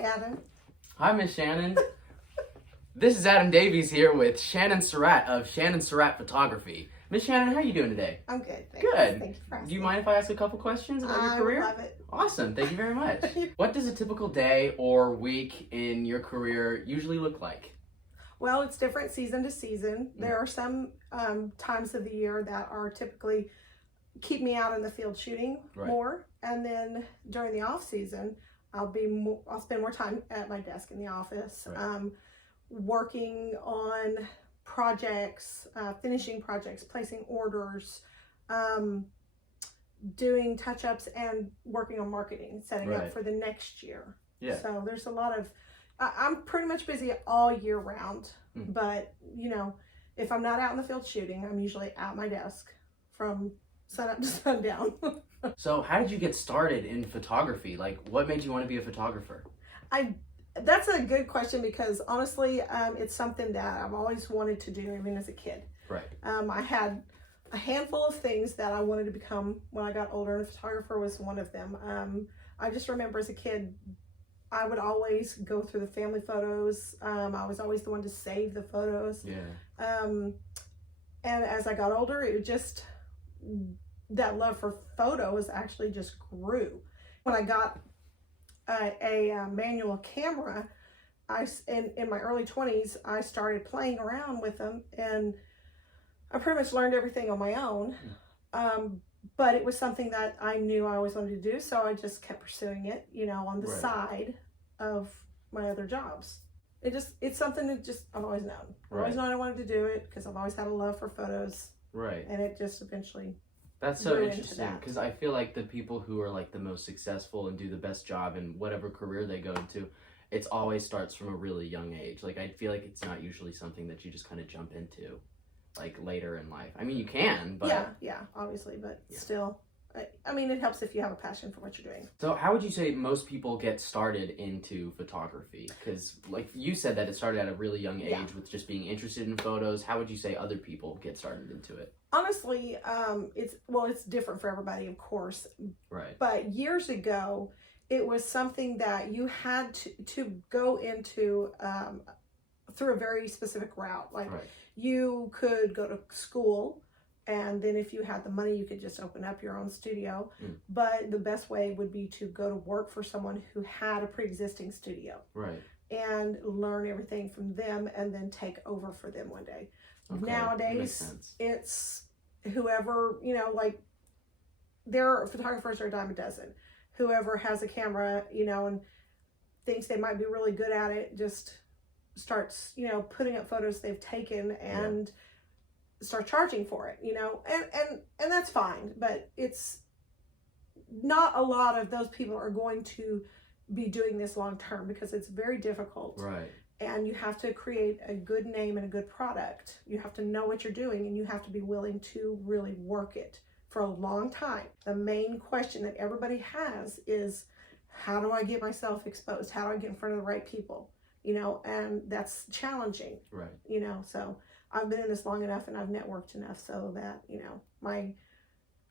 Hi, Adam. Hi, Miss Shannon. This is Adam Davies here with Shannon Surratt of Shannon Surratt Photography. Miss Shannon, how are you doing today? I'm good. Thanks. Good. Thank you for asking. Do you mind if I ask a couple questions about your career? I love it. Awesome. Thank you very much. What does a typical day or week in your career usually look like? Well, it's different season to season. There are some times of the year that are typically keep me out in the field shooting more, and then during the off season, I'll spend more time at my desk in the office, working on projects, finishing projects, placing orders, doing touch-ups, and working on marketing, setting up for the next year. Yeah. So there's a lot of, I'm pretty much busy all year round, but you know, if I'm not out in the field shooting, I'm usually at my desk from sun up to sundown. So how did you get started in photography? Like, what made you want to be a photographer? That's a good question because honestly, it's something that I've always wanted to do, even as a kid. Right. I had a handful of things that I wanted to become when I got older, and a photographer was one of them. I just remember as a kid, I would always go through the family photos. I was always the one to save the photos. Yeah. And as I got older, it just, that love for photos actually just grew. When I got a manual camera, in my early 20s, I started playing around with them, and I pretty much learned everything on my own. But it was something that I knew I always wanted to do, so I just kept pursuing it, you know, on the side of my other jobs. It's something that just I've always known. I've always known I wanted to do it because I've always had a love for photos. Right. And it just eventually. That's so interesting because I feel like the people who are like the most successful and do the best job in whatever career they go into, it's always starts from a really young age. Like, I feel like it's not usually something that you just kind of jump into like later in life. I mean, you can, but yeah, obviously, but still, I mean, it helps if you have a passion for what you're doing. So how would you say most people get started into photography? Because like you said that it started at a really young age with just being interested in photos. How would you say other people get started into it? Honestly, it's different for everybody, of course. Right. But years ago, it was something that you had to go into through a very specific route. Like you could go to school, and then if you had the money, you could just open up your own studio. But the best way would be to go to work for someone who had a pre-existing studio. Right. And learn everything from them and then take over for them one day. Okay. Nowadays, it's whoever, you know, like their photographers are a dime a dozen. Whoever has a camera, you know, and thinks they might be really good at it, just starts, you know, putting up photos they've taken and start charging for it, you know, and that's fine, but it's not a lot of those people are going to be doing this long term because it's very difficult. Right. And you have to create a good name and a good product. You have to know what you're doing, and you have to be willing to really work it for a long time. The main question that everybody has is, how do I get myself exposed? How do I get in front of the right people? You know, and that's challenging. Right. You know, so I've been in this long enough and I've networked enough so that, you know,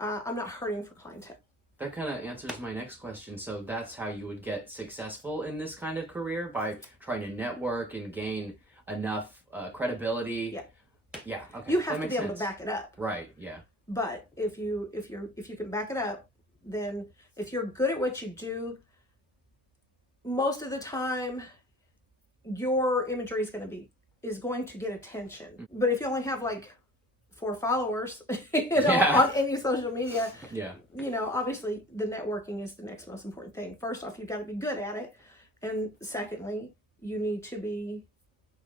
I'm not hurting for clientele. That kind of answers my next question. So that's how you would get successful in this kind of career, by trying to network and gain enough credibility. Yeah. Yeah. Okay. You have to be able to back it up. Right. Yeah. But if you can back it up, then if you're good at what you do, most of the time your imagery is going to get attention. But if you only have like 4 followers, you know, on any social media, you know, obviously the networking is the next most important thing. First off, you've got to be good at it. And secondly, you need to be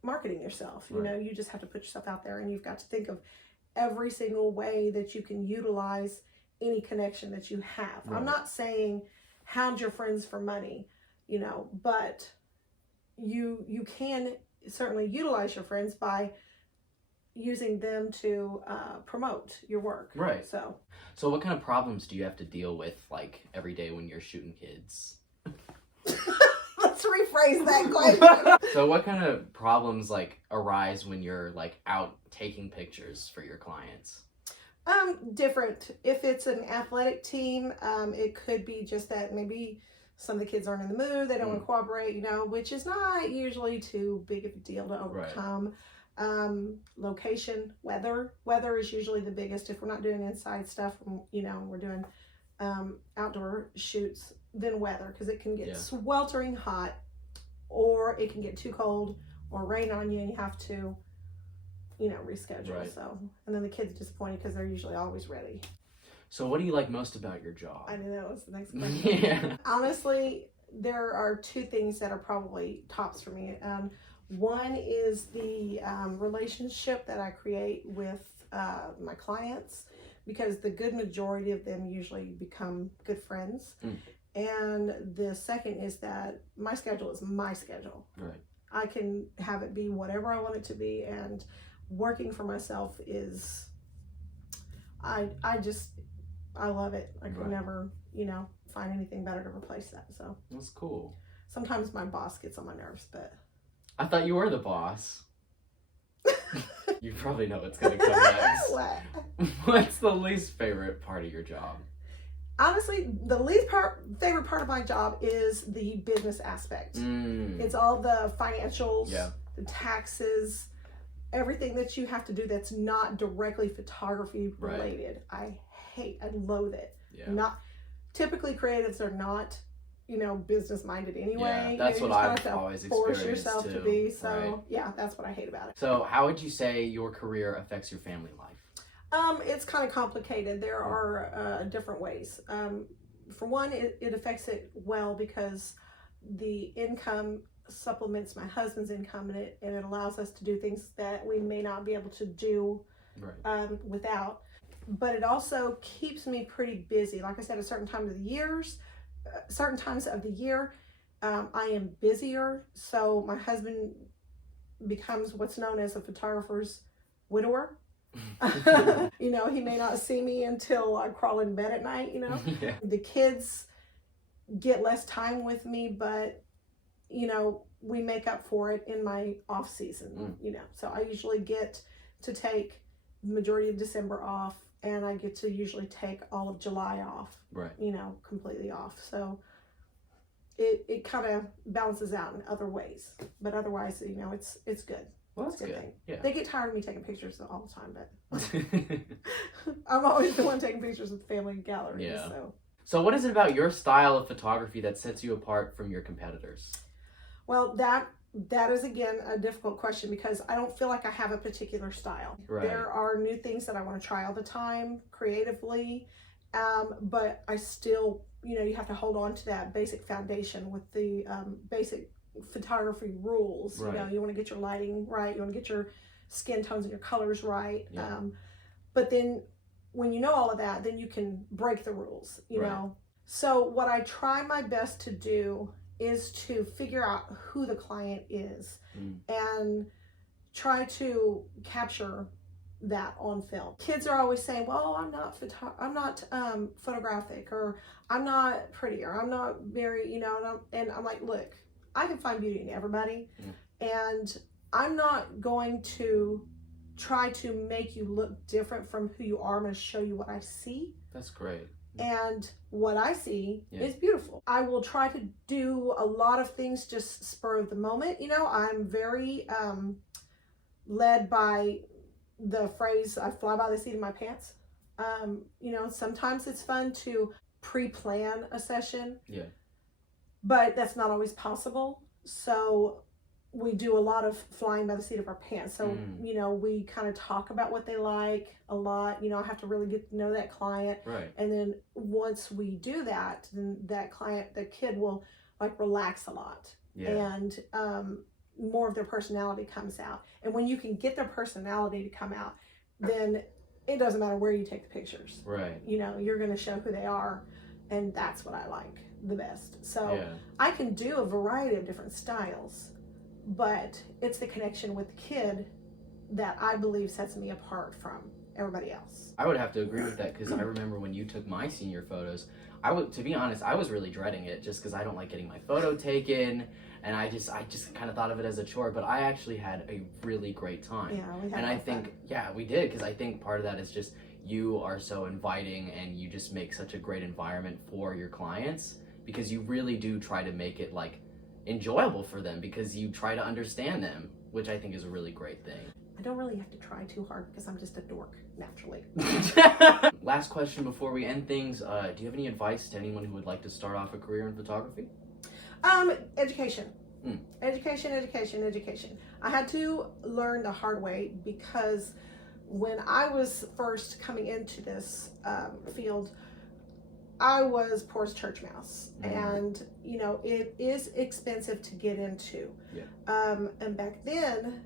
marketing yourself. You know, you just have to put yourself out there, and you've got to think of every single way that you can utilize any connection that you have. I'm not saying hound your friends for money, you know, but you can certainly utilize your friends by using them to promote your work. Right. So what kind of problems do you have to deal with like every day when you're shooting kids? Let's rephrase that question. So what kind of problems like arise when you're like out taking pictures for your clients? Different. If it's an athletic team, it could be just that maybe some of the kids aren't in the mood, they don't want to cooperate, you know, which is not usually too big of a deal to overcome. Location, weather is usually the biggest. If we're not doing inside stuff, you know, we're doing outdoor shoots, then weather, because it can get sweltering hot, or it can get too cold or rain on you and you have to, you know, reschedule. So, and then the kids are disappointed because they're usually always ready. So what do you like most about your job? I knew that was the next question. Honestly, there are two things that are probably tops for me. One is the relationship that I create with my clients, because the good majority of them usually become good friends. And the second is that my schedule is my schedule. I can have it be whatever I want it to be, and working for myself is, I love it. I could never, you know, find anything better to replace that. So that's cool. Sometimes my boss gets on my nerves, but I thought you were the boss. You probably know what's gonna come next. What? What's the least favorite part of your job? Honestly, the least favorite part of my job is the business aspect. It's all the financials, the taxes, everything that you have to do that's not directly photography related. I loathe it. Not typically, creatives are not, you know, business minded anyway. That's what I've always experienced. Force yourself to be. So yeah, that's what I hate about it. So how would you say your career affects your family life? It's kind of complicated. There are different ways. For one, it affects it well because the income supplements my husband's income, and it allows us to do things that we may not be able to do without. But it also keeps me pretty busy. Like I said, at certain times of the year, I am busier. So my husband becomes what's known as a photographer's widower. You know, he may not see me until I crawl in bed at night, you know. The kids get less time with me, but, you know, we make up for it in my off season, you know. So I usually get to take the majority of December off, and I get to usually take all of July off, you know, completely off. So it kind of balances out in other ways, but otherwise, you know, it's good. Well, that's good. Thing. They get tired of me taking pictures all the time, but I'm always the one taking pictures with family galleries. So what is it about your style of photography that sets you apart from your competitors? Well, that is, again, a difficult question, because I don't feel like I have a particular style. There are new things that I want to try all the time creatively, but I still, you know, you have to hold on to that basic foundation with the basic photography rules. You know, you want to get your lighting right, you want to get your skin tones and your colors right. But then when you know all of that, then you can break the rules, you know. So what I try my best to do is to figure out who the client is and try to capture that on film. Kids are always saying, well, I'm not photographic, or I'm not pretty, or I'm not very, you know, and I'm like, look, I can find beauty in everybody, and I'm not going to try to make you look different from who you are. I'm going to show you what I see. That's great. And what I see is beautiful. I will try to do a lot of things just spur of the moment. You know, I'm very led by the phrase, I fly by the seat of my pants. You know, sometimes it's fun to pre-plan a session. But that's not always possible. So we do a lot of flying by the seat of our pants. So, you know, we kind of talk about what they like a lot. You know, I have to really get to know that client. And then once we do that, then that kid will like relax a lot. And more of their personality comes out. And when you can get their personality to come out, then it doesn't matter where you take the pictures. You know, you're going to show who they are. And that's what I like the best. So I can do a variety of different styles, but it's the connection with the kid that I believe sets me apart from everybody else. I would have to agree with that, because I remember when you took my senior photos, to be honest, I was really dreading it just because I don't like getting my photo taken, and I just kind of thought of it as a chore, but I actually had a really great time. We had and I think fun. We did, because I think part of that is just you are so inviting, and you just make such a great environment for your clients, because you really do try to make it like enjoyable for them, because you try to understand them, which I think is a really great thing. I don't really have to try too hard because I'm just a dork naturally. Last question before we end things. Do you have any advice to anyone who would like to start off a career in photography? Education. Education. I had to learn the hard way, because when I was first coming into this field, I was poor as church mouse, and you know, it is expensive to get into. And back then,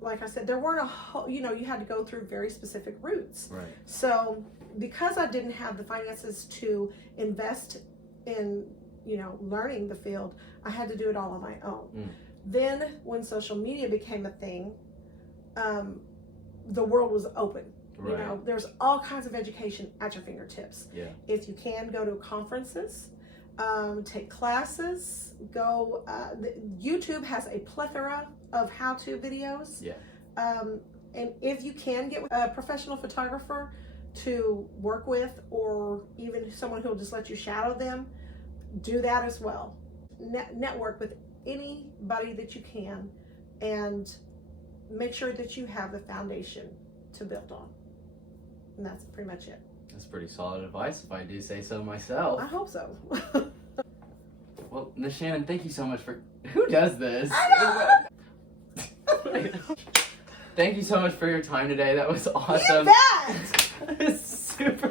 like I said, there weren't a whole, you know, you had to go through very specific routes. Right. So because I didn't have the finances to invest in, you know, learning the field, I had to do it all on my own. Then when social media became a thing, the world was open. Right. You know, there's all kinds of education at your fingertips. If you can, go to conferences, take classes, go, YouTube has a plethora of how-to videos. And if you can get a professional photographer to work with, or even someone who will just let you shadow them, do that as well. Network with anybody that you can, and make sure that you have the foundation to build on. And that's pretty much it. That's pretty solid advice, if I do say so myself. I hope so. Well, Miss Shannon, thank you so much for... Who does this? Thank you so much for your time today. That was awesome. You bet! Super